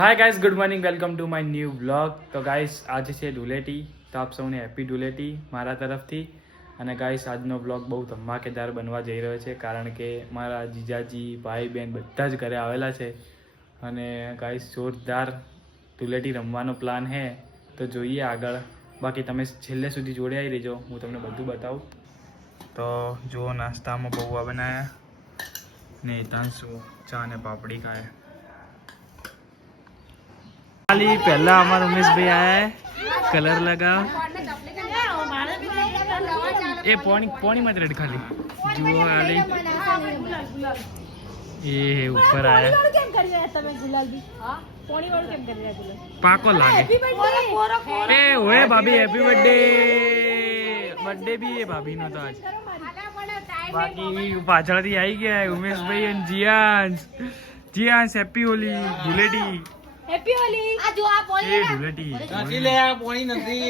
Hi guys, good morning, welcome to my new blog. तो guys आज છે ધૂળેટી, તો આપ સૌને હેપી ધૂળેટી મારા તરફથી। અને ગાઈસ આજનો બ્લોગ બહુ ધમાકેદાર બનવા જઈ રહ્યો છે, કારણ કે મારા જીજાજી, ભાઈ બહેન બધા જ ઘરે આવેલા છે। અને ગાઈસ જોરદાર ધૂળેટી રમવાનો પ્લાન છે, તો જોઈએ આગળ। બાકી તમે છેલ્લે સુધી જોડાઈ રહેજો, હું તમને બધું બતાવું। તો જુઓ, નાસ્તામાં પૌવા બનાવ્યા ને હિતાંશુ ચા ને પાપડી ખાય। खाली पहला हमारा उमेश भाई आया है, कलर लगाओ। ए पौनी मत रेड खाली जो खाली ये ऊपर आया पाको लागे। ए ओए भाभी हैप्पी बर्थडे, बर्थडे भी है भाभी नो तो आज। बाकी पाछळथी आई गया है उमेश भाई and Jiyansh. Jiyansh happy Holi, Dhuleti happy Holi. आ जो आप बोल रहे हैं धूळेटी નથી લે, આ પોણી નથી।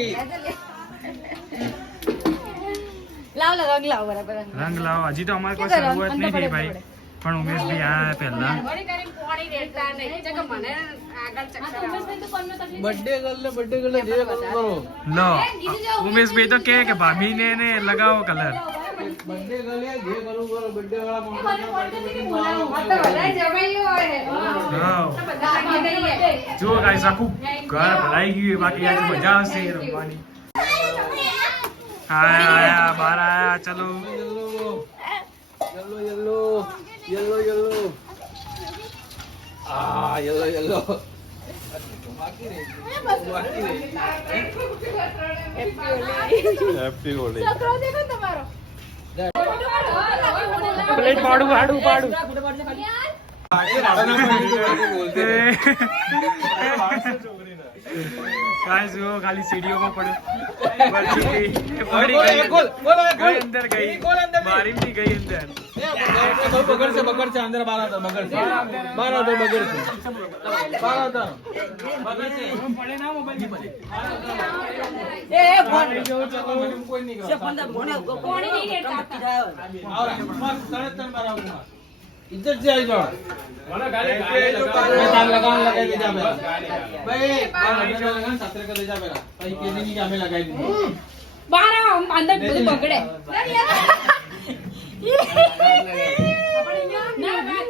લાવ રંગ લાવ, બરાબર રંગ લાવ। હજી તો અમાર કોઈ શરૂઆત નહીં થઈ ભાઈ, પણ ઉમેશ ભાઈ આયા પહેલા ઘણી કરી પોણી રેડતા નહીં છે કે મને આગળ ચક્કર ઉમેશ ભાઈ તો કોણ તકલીફ બર્થડે ગર્લ જે કરો લો। ઉમેશ ભાઈ તો કે ભાભી ને લગાવો કલર। बर्थडे गले जे करू करो, बर्थडे वाला मोटा भलाई जमाई होय। हां जो गाइस आखू घर भलाई गई, बाकी आज मजा આવશે રમવાની। आया बाहर आया, चलो येलो येलो येलो येलो आ येलो येलो बाकी रे हैप्पी होली। चक्रो देखो तुम्हारो प्लेट पाड़ू पाड़ू पाड़ू गाइस वो खाली सीढ़ियों में पड़े अंदर गई, बारी भी गई अंदर। बगड़ से अंदर बारह था, बगड़ से बारह था, बगड़ से बारह था, बगड़ से पड़े ना मोबाइल में पड़े। ए फोन जो चलो कोई नहीं से फोन नहीं रहता और मत साढ़े 3 बार आऊंगा इज्जत से आई जाओ वाला गाली लगान लगा दे जा मेरा भाई लगान 17 का दे जा मेरा भाई केजी नहीं क्या मैं लगाई दी 12 हम अंदर બધું બગડે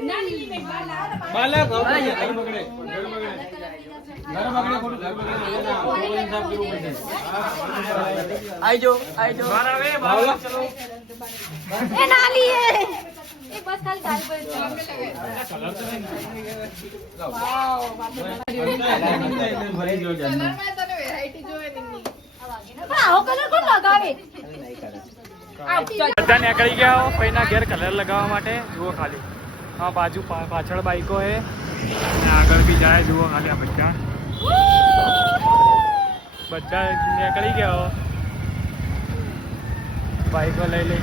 ના લીલી બાલા ઘર બગડે घर बगड़े खोटू घर बगड़े इंसाफ केવું પડે। आई जो बाहर आवे बाहर चलो ए नाली है एक बस खाली गाल पर सामने लगे कलर तो नहीं वाओ भरी जो जान कलर में तने वेरायटी जो है नहीं પણ આવો કલર કોણ લગાવે। બધા નીકળી ગયા હો પૈના ઘેર કલર લગાવવા માટે। જુઓ ખાલી આ બાજુ પાછળ બાઈકો હે અને આગળ બી જાય। જુઓ ખાલી આ બધા નીકળી ગયા હો બાઈકો લઈ લઈ।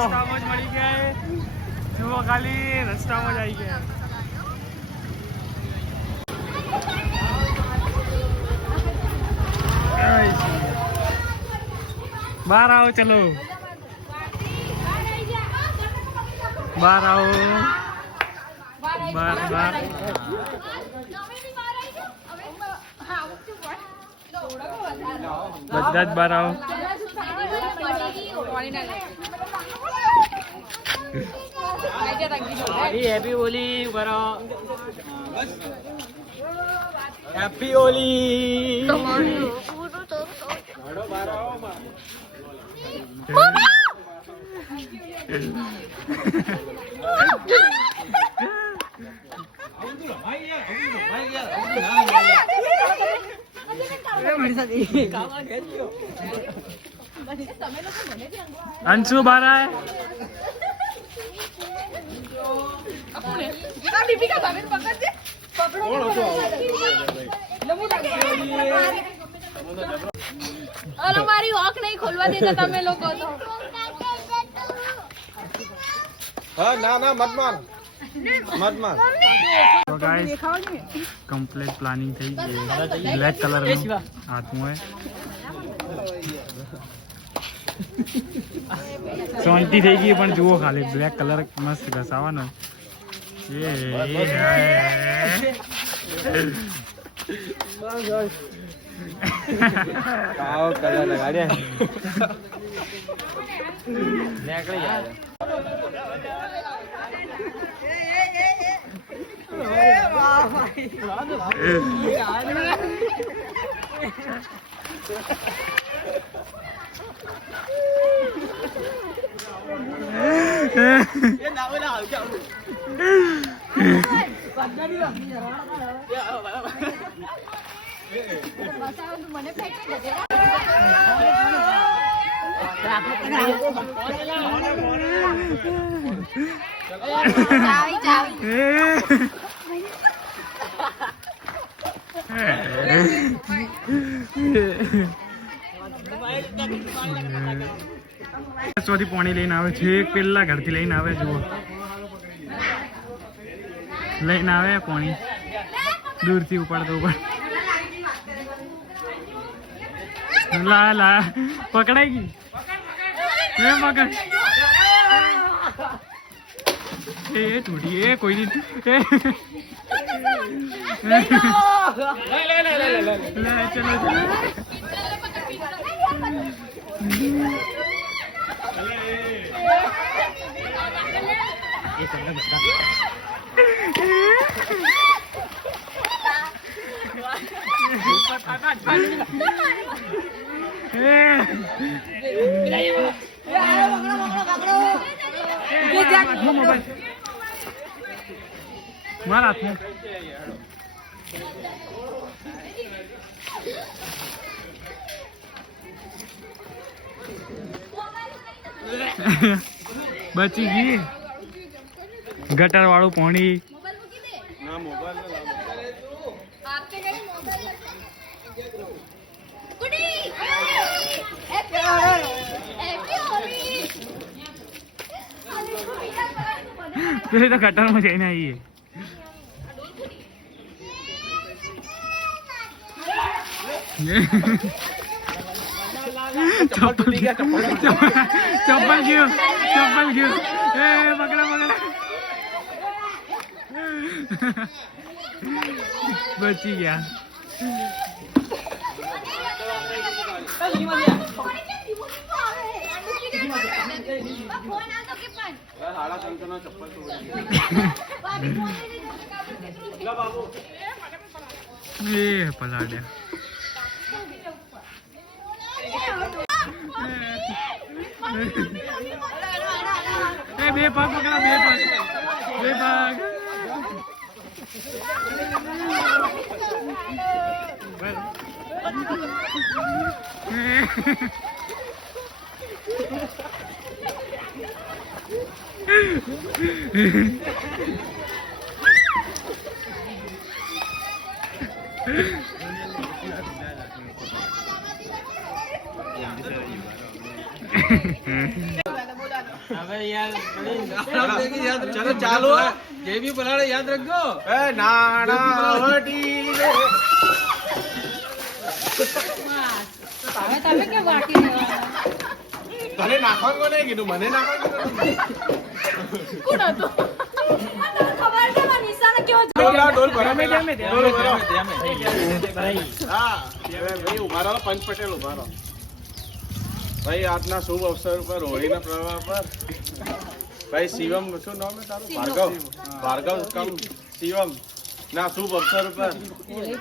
રસ્તામાં જ મળી ગયા, જુઓ ખાલી રસ્તામાં જ આવી ગયા। बाहर आओ, चलो बाहर आओ, बाहर बाहर બધા જ બહાર આવો। हैप्पी होली करो, हैप्पी होली। अंशु बारा है और हमारी वॉक नहीं खोलवा देता तमे लोग तो હા ના ના મત માર મત માર તો ગાઈસ કમ્પ્લીટ પ્લાનિંગ થઈ ગઈ બ્લેક કલર નો હાથમાં શાંતિ થઈ ગઈ પણ જુઓ ખાલી બ્લેક કલર મસ્ત ઘસાવાનો કાળો કલર લગાડ્યા નીકળી જાય સોથી પાણી લઈને આવે છે પેલા ઘરથી લઈને આવે જુઓ લઈને આવે પાણી દૂરથી ઉપાડતો ઉપર લા લા પકડાઈ ગઈ પકડ એ તૂટી એ કોઈ નહીં ચલો મારા હાથમાં બચી ગઈ ગટર વાળું પાણી પેલી તો ગટરમાં જઈને આવીએ ચપ્પલ ગયું એ પકડા બચી ગયા એ પલાડ્યા બે પગ પકડા બે પગ चलो चालो जे भी बनाड़े याद रखो नानावटी મને નાખવાનું કોને કીધું મને નાખવાનું કોણ હતો ખબર છે મને નિશાન કેવો ઢોલ ભરા મે ઢોલ ભરા ભાઈ હા ભાઈ ઉભા રહો પંચ પટેલ ઉભા રહો ભાઈ આજના શુભ અવસર પર હોળીના પ્રવાહ પર ભાઈ શિવમ શું નામ છે તારું ભાર્ગવ કમ શિવમ ના શુભ અવસર પર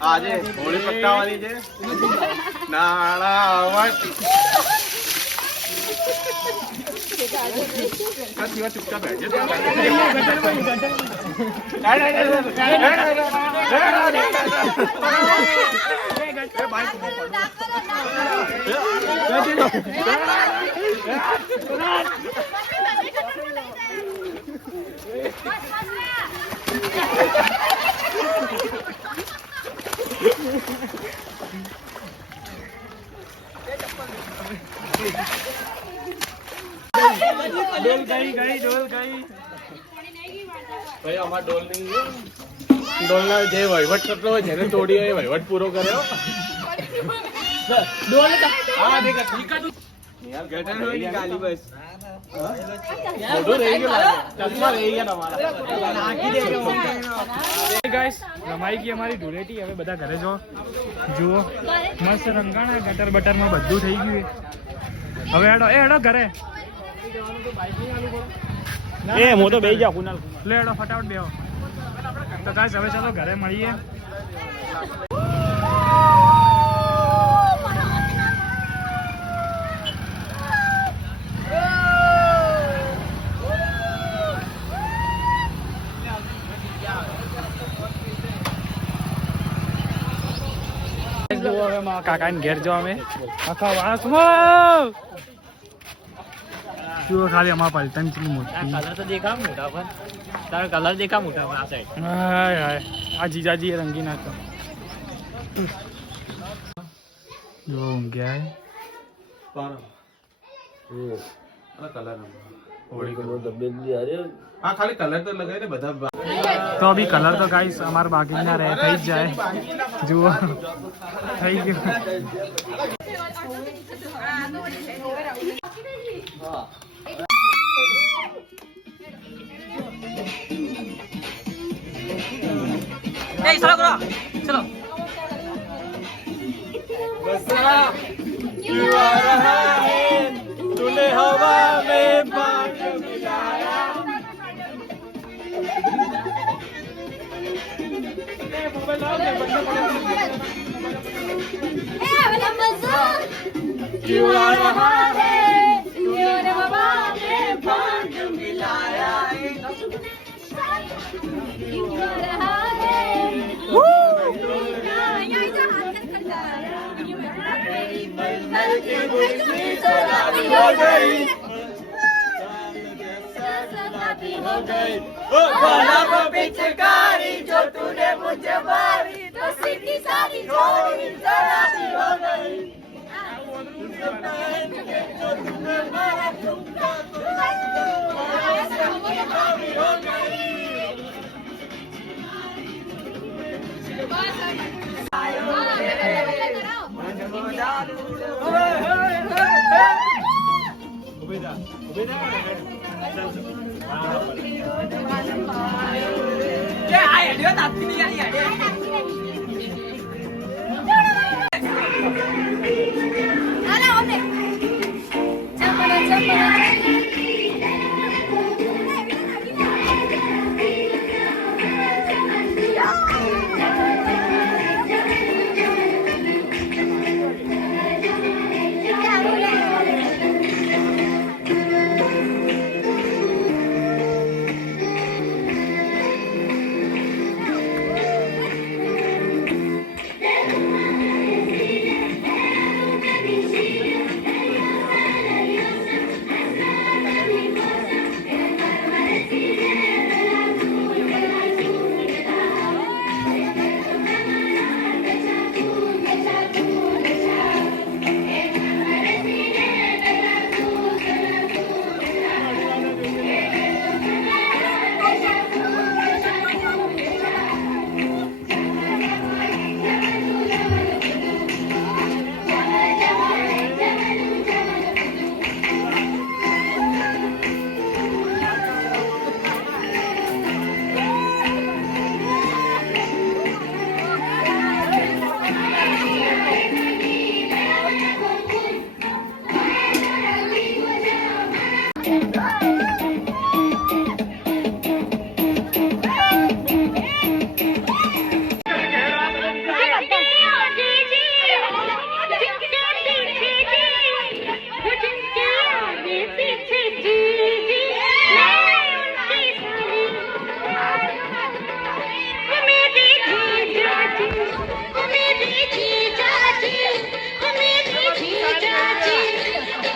આજે હોળી પ્રગટાવવાની છે નાણાવટી ચૂપચાપ બેઠ ડોલ ગઈ ભાઈ અમાર ડોલના જે વહીવટ કરતો હોય જેને તોડી હોય વહીવટ પૂરો કર્યો ડોલ હા દેખ ઠીક હતું યાર ગટન હોય કે ગાલી બસ મોઢો રહી ગયો ચશ્મા રહી ગયા તમારા નાખી દે ગાઈસ રમાઈ ગઈ અમારી ધૂળેટી. હવે બધા ઘરે જુઓ મસ્ત રંગાણા ગટર બટરમાં બધું થઈ ગયું. હવે હેડો ઘરે. એ હું તો બેહી જાઉં કુનાલ. લે હેડો ફટાફટ બેહો. તો ગાઈસ હવે ચાલો ઘરે મળીએ. કાકા ને ઘેર જો અમે આખા વાસમાં જુઓ ખાલી અમારા પલટન છે મોટી. કલર તો દેખા મોટા પણ તારો કલર દેખા મોટા પણ આ સાઈડ હાય હાય આ જીજાજી રંગી નાખો. જો ઊંઘ્યા ખાલી કલર તો લગાવી ને બધા તો બી કલર તો ગાઈસ અમારા બાકી રહે થઈ જ જાય. જુઓ થઈ ગયું. चलो तूने हवा में भाग मिलाया क्यों आ रहा है तूने हवा में भाग मिलाया क्यों आ रहा है पिचकारी जो तूने मुझे मारी तो सीधी सारी छोड़ी जराबी हो गई जो तूने मारा ठुमका हो गई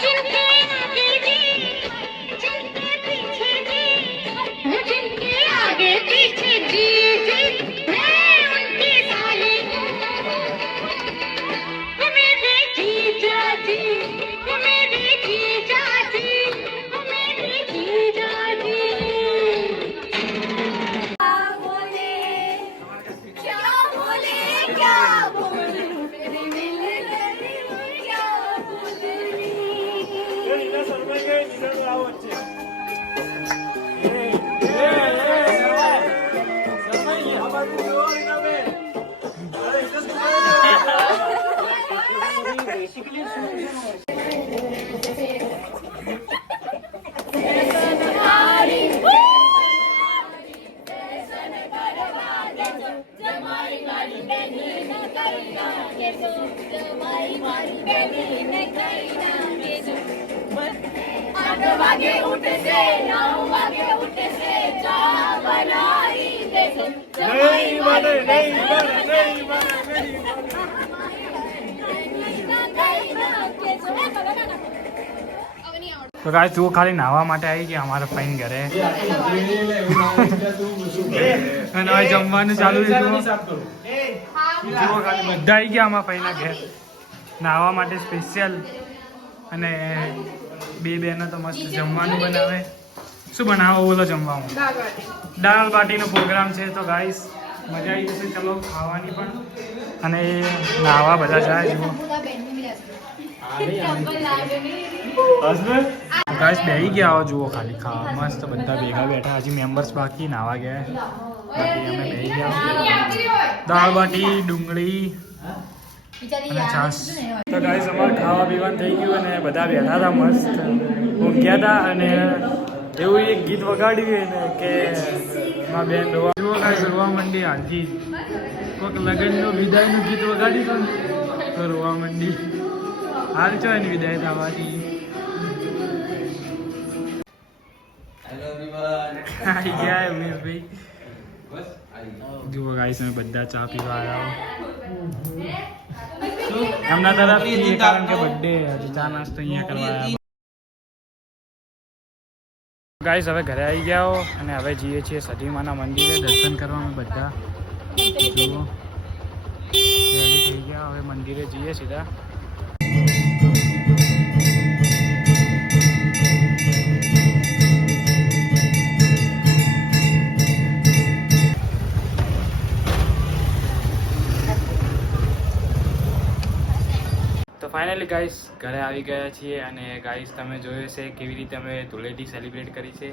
जिनके आगे जी વાગે ઉઠશે 9 વાગે ઉઠશે ચા બનાવી દેજો નહીં બને નહીં બને નહીં બને તો ગાઈસ જુઓ ખાલી નાહવા માટે આવી ગયા અમારા ફાઈન ઘરે અને હવે જમવાનું ચાલુ છે જુઓ ખાલી બધા આવી ગયા અમારા ફાઈના ઘેર નાહવા માટે સ્પેશિયલ અને બે બહેનો તો મસ્ત જમવાનું બનાવે શું બનાવો બોલો જમવામાં દાળ બાટીનો પ્રોગ્રામ છે તો ગાઈસ મજા આવી જશે ચલો ખાવાની પણ અને નાહવા બધા જાય જુઓ ગાઈસ બેહી ગયા આવો જુઓ ખાલી ખાવા મસ્ત બધા ભેગા બેઠા હજી મેમ્બર્સ બાકી નાવા ગયા બાકી અમે બેહી ગયા દાળ બાટી ડુંગળી અને છાશ તો ગાઈસ અમારે ખાવા પીવાનું થઈ ગયું અને બધા બેઠા હતા મસ્ત ઊંઘ્યા હતા અને એવું એક ગીત વગાડ્યું ને કે મારા બેન રોવા જુઓ ગાઈસ રોવા માંડી હાલથી કોઈક લગ્નનું વિદાયનું ગીત વગાડ્યું હતું ને તો રોવા માંડી હાલ છો એની વિદાય થવાથી આવી ગયા ઉમેશભાઈ જુઓ ગાઈસ અમે બધા ચા પીવા આવ્યા એમના તરફથી કારણ કે બર્થડે ચા નાસ્તો અહીંયા કરવા આવ્યા ગાઈસ હવે ઘરે આવી ગયા અને હવે જઈએ છીએ સતીમાના મંદિરે દર્શન કરવા અમે બધા જુઓ થઈ ગયા હવે મંદિરે જઈએ સીધા તો ફાઇનલી ગાઈસ ઘરે આવી ગયા છીએ અને ગાઈસ તમે જોયું છે કેવી રીતે અમે ધૂળેટી સેલિબ્રેટ કરી છે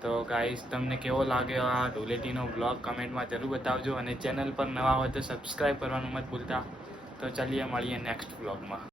તો ગાઈસ તમને કેવો લાગ્યો આ ધૂળેટીનો બ્લોગ કમેન્ટમાં જરૂર બતાવજો અને ચેનલ પર નવા હોય તો સબસ્ક્રાઈબ કરવાનું મત ભૂલતા તો ચાલીએ મળીએ નેક્સ્ટ બ્લોગમાં